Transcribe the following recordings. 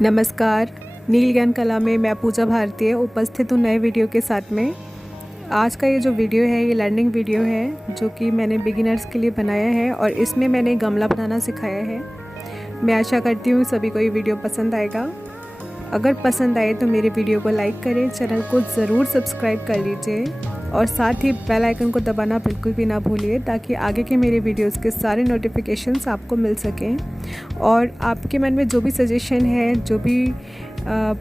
नमस्कार। नील ज्ञान कला में मैं पूजा भारतीय उपस्थित हूँ नए वीडियो के साथ में। आज का ये जो वीडियो है ये लर्निंग वीडियो है जो कि मैंने बिगिनर्स के लिए बनाया है और इसमें मैंने गमला बनाना सिखाया है। मैं आशा करती हूँ सभी को ये वीडियो पसंद आएगा। अगर पसंद आए तो मेरे वीडियो को लाइक करें, चैनल को ज़रूर सब्सक्राइब कर लीजिए और साथ ही बेल आइकन को दबाना बिल्कुल भी ना भूलिए ताकि आगे के मेरे वीडियोस के सारे नोटिफिकेशंस आपको मिल सकें। और आपके मन में जो भी सजेशन है, जो भी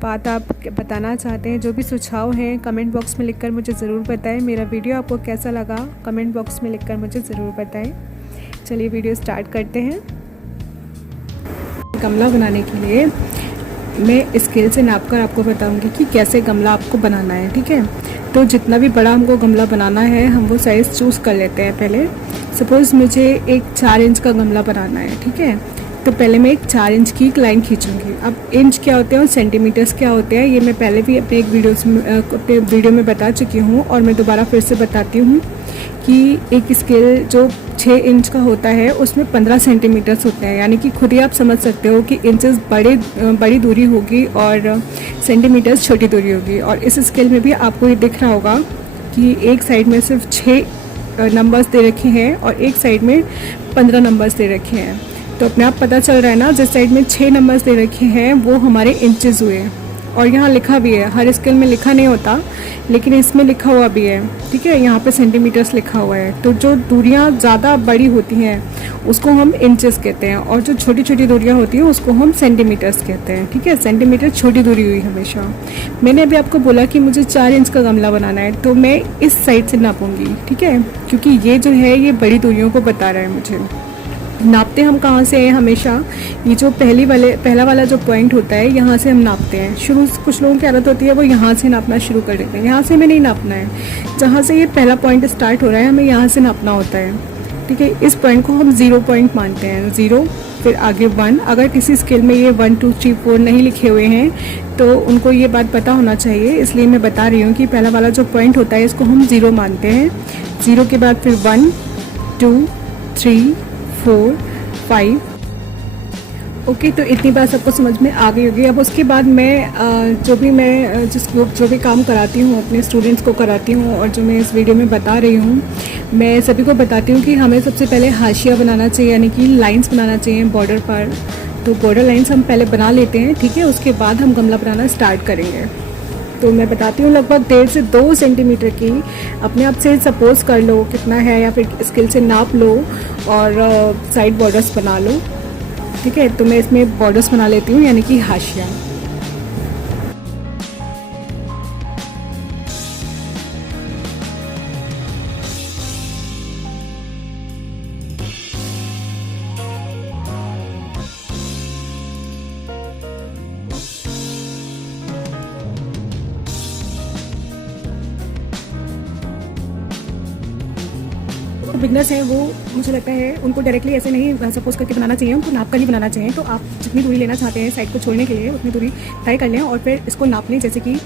बात आप बताना चाहते हैं, जो भी सुझाव हैं, कमेंट बॉक्स में लिखकर मुझे ज़रूर बताएं। मेरा वीडियो आपको कैसा लगा कमेंट बॉक्स में लिखकर मुझे ज़रूर बताएं। चलिए वीडियो स्टार्ट करते हैं। गमला बनाने के लिए मैं स्केल से नापकर आपको बताऊंगी कि कैसे गमला आपको बनाना है, ठीक है। तो जितना भी बड़ा हमको गमला बनाना है हम वो साइज़ चूज़ कर लेते हैं। पहले सपोज़ मुझे एक 4 इंच का गमला बनाना है, ठीक है। तो पहले मैं एक 4 इंच की एक लाइन खींचूंगी। अब इंच क्या होते हैं और सेंटीमीटर्स क्या होते हैं ये मैं पहले भी अपने अपने वीडियो में बता चुकी हूँ और मैं दोबारा फिर से बताती हूँ कि एक स्केल जो 6 इंच का होता है उसमें 15 सेंटीमीटर्स होते हैं। यानी कि खुद ही आप समझ सकते हो कि इंचेस बड़ी दूरी होगी और सेंटीमीटर्स छोटी दूरी होगी। और इस स्केल में भी आपको ये दिख रहा होगा कि एक साइड में सिर्फ 6 नंबर्स दे रखे हैं और एक साइड में 15 नंबर्स दे रखे हैं। तो अपने आप पता चल रहा है ना, जिस साइड में 6 नंबर्स दे रखे हैं वो हमारे इंचेस हुए। और यहाँ लिखा भी है, हर स्केल में लिखा नहीं होता लेकिन इसमें लिखा हुआ भी है, ठीक है। यहाँ पे सेंटीमीटर्स लिखा हुआ है। तो जो दूरियाँ ज़्यादा बड़ी होती हैं उसको हम इंचेस कहते हैं और जो छोटी छोटी दूरियाँ होती हैं उसको हम सेंटीमीटर्स कहते हैं, ठीक है। सेंटीमीटर छोटी दूरी हुई हमेशा। मैंने अभी आपको बोला कि मुझे 4 इंच का गमला बनाना है तो मैं इस साइड से नापूंगी, ठीक है, क्योंकि ये जो है ये बड़ी दूरियों को बता रहा है मुझे। नापते हम कहाँ से हैं हमेशा, ये जो पहला वाला जो पॉइंट होता है यहाँ से हम नापते हैं। शुरू कुछ लोगों की आदत होती है वो यहाँ से नापना शुरू कर देते हैं। यहाँ से हमें नहीं नापना है, जहाँ से ये पहला पॉइंट स्टार्ट हो रहा है हमें यहाँ से नापना होता है, ठीक है। इस पॉइंट को हम 0 पॉइंट मानते हैं, 0 फिर आगे 1। अगर किसी स्केल में ये 1 2 3 4 नहीं लिखे हुए हैं तो उनको ये बात पता होना चाहिए, इसलिए मैं बता रही हूँ कि पहला वाला जो पॉइंट होता है इसको हम 0 मानते हैं। 0 के बाद फिर 1 2 3 4 5। ओके, तो इतनी बात सबको समझ में आ गई होगी। अब उसके बाद मैं जो भी काम कराती हूँ अपने स्टूडेंट्स को कराती हूँ और जो मैं इस वीडियो में बता रही हूँ मैं सभी को बताती हूँ कि हमें सबसे पहले हाशिया बनाना चाहिए, यानी कि लाइंस बनाना चाहिए बॉर्डर पर। तो बॉर्डर लाइंस हम पहले बना लेते हैं, ठीक है। उसके बाद हम गमला बनाना स्टार्ट करेंगे। तो मैं बताती हूँ लगभग 1.5 से 2 सेंटीमीटर की अपने आप से सपोज कर लो कितना है, या फिर स्केल से नाप लो और साइड बॉर्डर्स बना लो, ठीक है। तो मैं इसमें बॉर्डर्स बना लेती हूँ, यानी कि हाशिया। तो बिगनर्स हैं वो मुझे लगता है उनको डायरेक्टली ऐसे नहीं सपोज करके बनाना चाहिए, उनको नाप कर ही बनाना चाहिए। तो आप जितनी दूरी लेना चाहते हैं साइड को छोड़ने के लिए उतनी दूरी तय कर लें और फिर इसको नाप लें। जैसे कि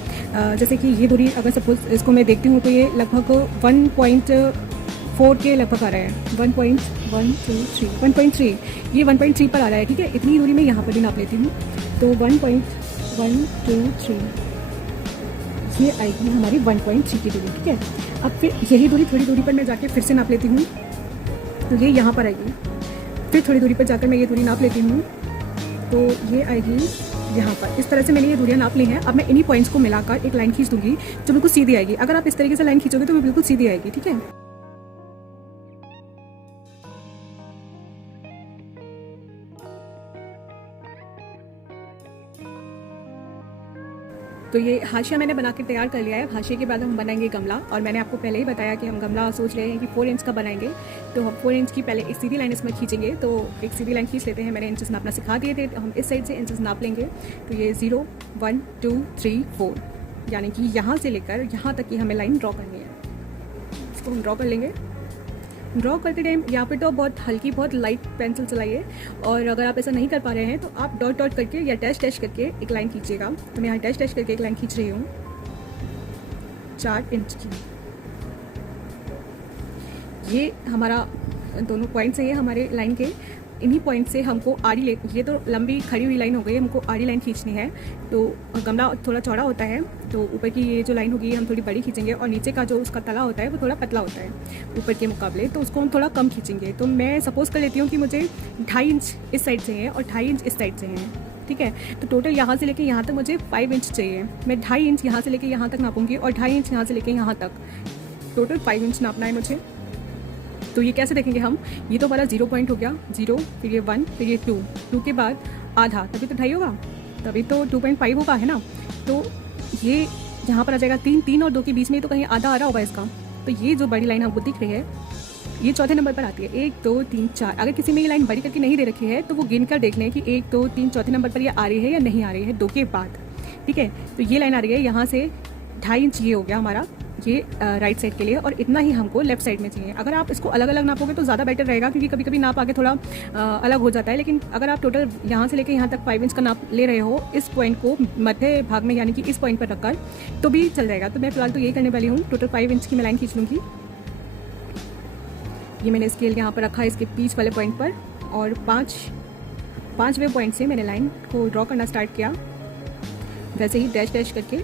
ये दूरी अगर सपोज इसको मैं देखती हूँ तो ये लगभग 1.4 के लगभग आ रहा है। 1.3 ये 1.3 पर आ रहा है, ठीक है। इतनी दूरी मैं यहाँ पर भी नाप लेती हूँ। तो 1.123 ये आएगी हमारी 1.3 की दूरी, ठीक है। अब फिर यही दूरी थोड़ी दूरी पर मैं जाके फिर से नाप लेती हूँ, तो ये यहाँ पर आएगी। फिर थोड़ी दूरी पर जाकर मैं ये दूरी नाप लेती हूँ, तो ये आएगी यहाँ पर। इस तरह से मैंने ये दूरियाँ नाप ली हैं। अब मैं इन्हीं पॉइंट्स को मिलाकर एक लाइन खींच दूँगी जो बिल्कुल सीधी आएगी। अगर आप इस तरीके से लाइन खींचोगे तो वो बिल्कुल सीधी आएगी, ठीक है। तो ये हाशिया मैंने बना के तैयार कर लिया है। हाशिया के बाद हम बनाएंगे गमला, और मैंने आपको पहले ही बताया कि हम गमला सोच रहे हैं कि 4 इंच का बनाएंगे। तो हम 4 इंच की पहले एक सीधी लाइन इसमें खींचेंगे। तो एक सीधी लाइन खींच लेते हैं, मैंने इंचेस नापना सिखा दिए थे, तो हम इस साइड से इंचेस नाप लेंगे। तो ये 0 1 2 3 4 यानी कि यहाँ से लेकर यहाँ तक की हमें लाइन ड्रॉ करनी है। इसको हम ड्रॉ कर लेंगे। ड्रॉ करते टाइम यहाँ पे तो बहुत हल्की बहुत लाइट पेंसिल चलाइए, और अगर आप ऐसा नहीं कर पा रहे हैं तो आप डॉट डॉट करके या डैश डैश करके एक लाइन खींचिएगा। तो मैं यहाँ डैश डैश करके एक लाइन खींच रही हूँ 4 इंच की। ये हमारा दोनों पॉइंट्स हैं ये हमारे लाइन के। इन्हीं पॉइंट से हमको आड़ी ले, ये तो लंबी खड़ी हुई लाइन हो गई, हमको आड़ी लाइन खींचनी है। तो गमला थोड़ा चौड़ा होता है, तो ऊपर की ये जो लाइन होगी हम थोड़ी बड़ी खींचेंगे, और नीचे का जो उसका तला होता है वो थोड़ा पतला होता है ऊपर के मुकाबले, तो उसको हम थोड़ा कम खींचेंगे। तो मैं सपोज़ कर लेती हूँ कि मुझे 2.5 इंच इस साइड चाहिए और 2.5 इंच इस साइड चाहिए, ठीक है। तो टोटल यहाँ से लेके यहाँ तक मुझे 5 इंच चाहिए। मैं 2.5 इंच यहाँ से लेके यहाँ तक नापूंगी और 2.5 इंच यहाँ से लेके यहाँ तक, टोटल 5 इंच नापना है मुझे। तो ये कैसे देखेंगे हम, ये तो हमारा 0 पॉइंट हो गया, 0, फिर ये 1, फिर ये 2 के बाद आधा, तभी तो 2.5 होगा, तभी तो 2.5 होगा, है ना। तो ये यहाँ पर आ जाएगा 3 और 2 के बीच में तो कहीं आधा आ रहा होगा इसका। तो ये जो बड़ी लाइन हमको दिख रही है ये चौथे नंबर पर आती है, 1 2 3 4। अगर किसी में ये लाइन बड़ी करके नहीं दे रखी है तो वो गिन कर देख लें कि 1 2 3 चौथे नंबर पर ये आ रही है या नहीं आ रही है 2 के बाद, ठीक है। तो ये लाइन आ रही है यहाँ से 2.5 इंच, ये हो गया हमारा ये राइट साइड के लिए, और इतना ही हमको लेफ्ट साइड में चाहिए। अगर आप इसको अलग अलग नापोगे तो ज़्यादा बेटर रहेगा, क्योंकि कभी कभी नाप आगे थोड़ा अलग हो जाता है। लेकिन अगर आप टोटल यहाँ से लेके यहाँ तक 5 इंच का नाप ले रहे हो इस पॉइंट को मध्य भाग में, यानी कि इस पॉइंट पर रखकर, तो भी चल जाएगा। तो मैं फिलहाल तो यही करने वाली हूँ, टोटल 5 इंच की मैं लाइन खींच लूँगी। ये मैंने स्केल यहाँ पर रखा है इसके बीच वाले पॉइंट पर, और पाँचवें पॉइंट से मैंने लाइन को ड्रॉ करना स्टार्ट किया, वैसे ही डैश डैश करके,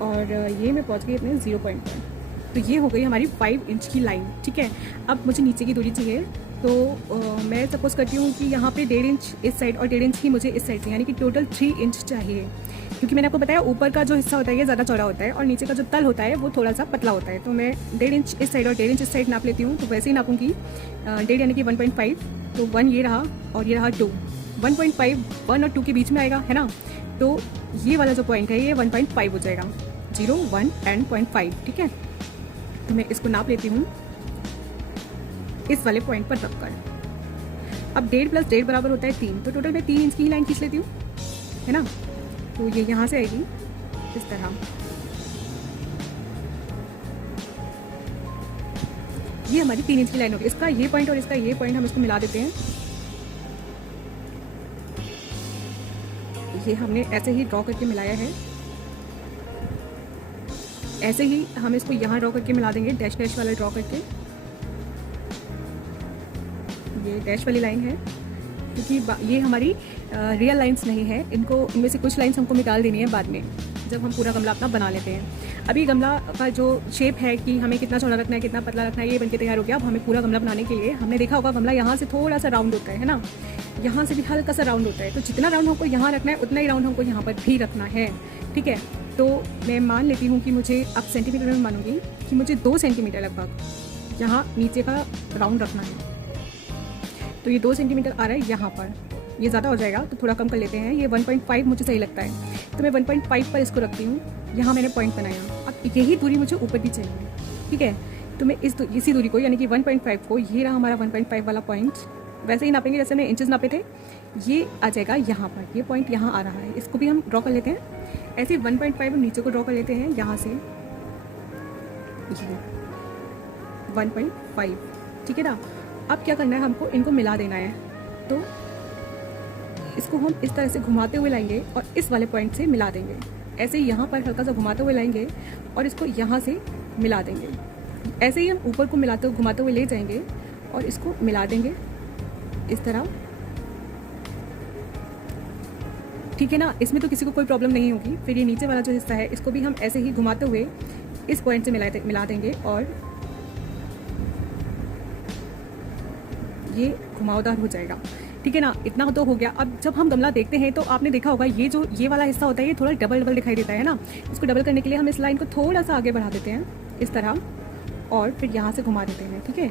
और ये मैं पहुंच गई अपने 0 पॉइंट पर। तो ये हो गई हमारी 5 इंच की लाइन, ठीक है। अब मुझे नीचे की दूरी चाहिए, तो मैं सपोज करती हूँ कि यहाँ पे 1.5 इंच इस साइड और 1.5 इंच ही मुझे इस साइड चाहिए, यानी कि टोटल 3 इंच चाहिए। क्योंकि मैंने आपको बताया ऊपर का जो हिस्सा होता है ये ज़्यादा चौड़ा होता है और नीचे का जो तल होता है वो थोड़ा सा पतला होता है। तो मैं 1.5 इंच इस साइड और 1.5 इंच इस साइड नाप लेती हूँ। तो वैसे ही नापूंगी 1.5 यानी कि 1.5, तो 1 ये रहा और ये रहा 2, 1.5 1 और 2 के बीच में आएगा, है ना। तो ये वाला जो पॉइंट है ये 1.5 हो जाएगा, 0 1 एंड 0.5, ठीक है। तो मैं इसको नाप लेती हूँ इस वाले पॉइंट पर रखकर। अब 1.5 + 1.5 बराबर होता है 3, तो टोटल मैं 3 इंच की ही लाइन खींच लेती हूँ, है ना। तो ये यहाँ से आएगी इस तरह, ये हमारी 3 इंच की लाइन होगी। इसका ये पॉइंट और इसका ये पॉइंट हम इसको मिला देते हैं। ये हमने ऐसे ही ड्रॉ करके मिलाया है, ऐसे ही हम इसको यहाँ ड्रॉ करके मिला देंगे, डैश डैश वाला ड्रॉ करके। ये डैश वाली लाइन है, क्योंकि ये हमारी रियल लाइंस नहीं है, इनमें से कुछ लाइंस हमको निकाल देनी है बाद में, जब हम पूरा गमला अपना बना लेते हैं। अभी गमला का जो शेप है कि हमें कितना चौड़ा रखना है, कितना पतला रखना है, ये बनके तैयार हो गया। अब हमें पूरा गमला बनाने के लिए, हमने देखा होगा गमला यहाँ से थोड़ा सा राउंड होता है ना, यहाँ से भी हल्का सा राउंड होता है। तो जितना राउंड हमको यहाँ रखना है उतना ही राउंड हमको यहाँ पर भी रखना है, ठीक है। तो मैं मान लेती हूँ कि मुझे, अब सेंटीमीटर में मानूंगी कि मुझे 2 सेंटीमीटर लगभग यहाँ नीचे का राउंड रखना है। तो ये 2 सेंटीमीटर आ रहा है यहाँ पर, ये ज़्यादा हो जाएगा तो थोड़ा कम कर लेते हैं। ये 1.5 मुझे सही लगता है, तो मैं 1.5 पर इसको रखती हूँ। यहाँ मैंने पॉइंट बनाया, अब यही दूरी मुझे ऊपर भी चाहिए, ठीक है। तो मैं इसी दूरी को, यानी कि 1.5 को, ये रहा हमारा 1.5 वाला पॉइंट, वैसे ही नापेंगे जैसे मैंने इंचेस नापे थे। ये आ जाएगा यहाँ पर, ये पॉइंट यहाँ आ रहा है, इसको भी हम ड्रॉ कर लेते हैं। ऐसे 1.5 नीचे को ड्रॉ कर लेते हैं यहाँ से, 1.5, ठीक है ना। अब क्या करना है, हमको इनको मिला देना है। तो इसको हम इस तरह से घुमाते हुए लाएंगे और इस वाले पॉइंट से मिला देंगे। ऐसे ही यहाँ पर हल्का सा घुमाते हुए लाएंगे और इसको यहाँ से मिला देंगे। ऐसे ही हम ऊपर को मिलाते हुए घुमाते हुए ले जाएंगे और इसको मिला देंगे इस तरह, ठीक है ना। इसमें तो किसी को कोई प्रॉब्लम नहीं होगी। फिर ये नीचे वाला जो हिस्सा है इसको भी हम ऐसे ही घुमाते हुए इस पॉइंट से मिला देंगे और ये घुमावदार हो जाएगा, ठीक है ना। इतना तो हो गया। अब जब हम गमला देखते हैं तो आपने देखा होगा ये वाला हिस्सा होता है ये थोड़ा डबल दिखाई देता है ना। इसको डबल करने के लिए हम इस लाइन को थोड़ा सा आगे बढ़ा देते हैं इस तरह और फिर यहाँ से घुमा देते हैं, ठीक है।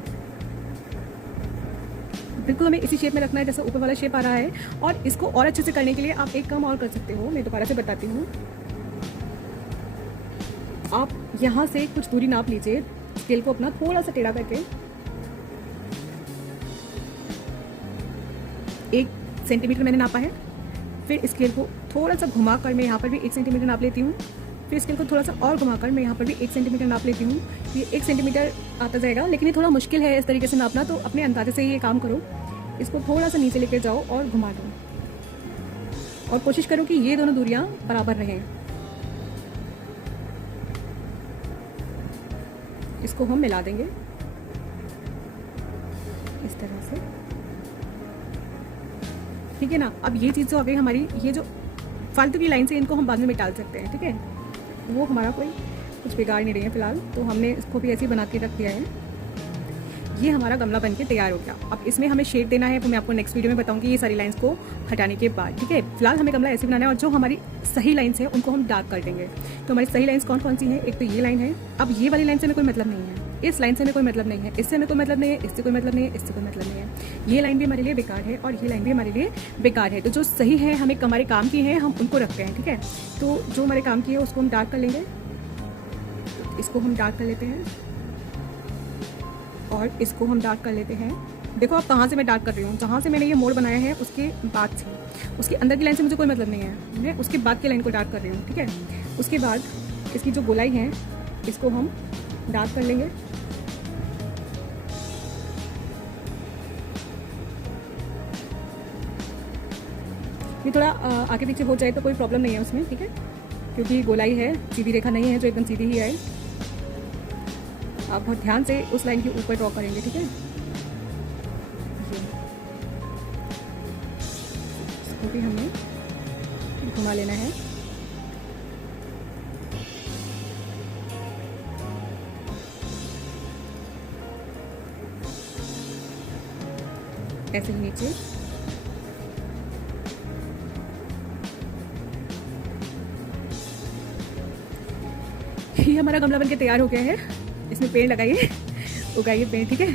बिल्कुल हमें इसी शेप में रखना है जैसा ऊपर वाला शेप आ रहा है। और इसको और अच्छे से करने के लिए आप एक काम और कर सकते हो, मैं दोबारा से बताती हूँ। आप यहाँ से कुछ दूरी नाप लीजिए, स्केल को अपना थोड़ा सा टेढ़ा करके 1 सेंटीमीटर मैंने नापा है। फिर स्केल को थोड़ा सा घुमाकर मैं यहाँ पर भी 1 सेंटीमीटर नाप लेती हूँ। फिर स्केल को थोड़ा सा और घुमाकर मैं यहाँ पर भी 1 सेंटीमीटर नाप लेती हूँ। ये 1 सेंटीमीटर आता जाएगा, लेकिन ये थोड़ा मुश्किल है इस तरीके से नापना, तो अपने अंदाजे से ये काम करो। इसको थोड़ा सा नीचे लेकर जाओ और घुमा दो और कोशिश करो कि ये दोनों दूरियाँ बराबर रहें। इसको हम मिला देंगे इस तरह से, ठीक है ना। अब ये चीज़ जो आ गई हमारी, ये जो फालतू की लाइन से इनको हम बाद में मिटा सकते हैं, ठीक है। वो हमारा कोई कुछ बिगाड़ नहीं रही है फिलहाल, तो हमने इसको भी ऐसे ही बना के रख दिया है। ये हमारा गमला बन के तैयार हो गया। अब इसमें हमें शेड देना है, वो मैं आपको नेक्स्ट वीडियो में बताऊंगी ये सारी लाइंस को हटाने के बाद, ठीक है। फिलहाल हमें गमला ऐसे बनाना है, और जो हमारी सही लाइंस है उनको हम डार्क कर देंगे। तो हमारी सही लाइंस कौन कौन सी हैं? एक तो ये लाइन है। अब ये वाली लाइन से हमें कोई मतलब नहीं है, इस लाइन से हमें कोई मतलब नहीं है, इससे हमें कोई मतलब नहीं है, इससे कोई मतलब नहीं है, इससे कोई मतलब नहीं है। ये लाइन भी हमारे लिए बेकार है और ये लाइन भी हमारे लिए बेकार है। तो जो सही है, हमें हमारे काम की है, हम उनको रखते हैं, ठीक है। तो जो हमारे काम की है उसको हम डार्क कर लेंगे, इसको हम डार्क कर लेते हैं और इसको हम डार्क कर लेते हैं। देखो आप कहाँ से मैं डार्क कर रही हूँ, जहाँ से मैंने ये मोड़ बनाया है उसके बाद से, उसके अंदर की लाइन से मुझे कोई मतलब नहीं है, मैं उसके बाद की लाइन को डार्क कर रही हूँ, ठीक है। उसके बाद इसकी जो गोलाई है इसको हम डार्क कर लेंगे। ये थोड़ा आगे पीछे हो जाए तो कोई प्रॉब्लम नहीं है उसमें, ठीक है, क्योंकि गोलाई है, सीधी रेखा नहीं है जो एकदम सीधी ही आए। आप बहुत ध्यान से उस लाइन के ऊपर ड्रॉ करेंगे, ठीक है। इसको भी हमें घुमा लेना है। ऐसे ही नीचे ये हमारा गमला बनके तैयार हो गया है। इसमें पेड़ लगाइए, उगाइए पेड़, ठीक है।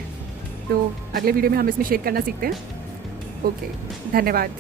तो अगले वीडियो में हम इसमें शेड करना सीखते हैं। ओके, धन्यवाद।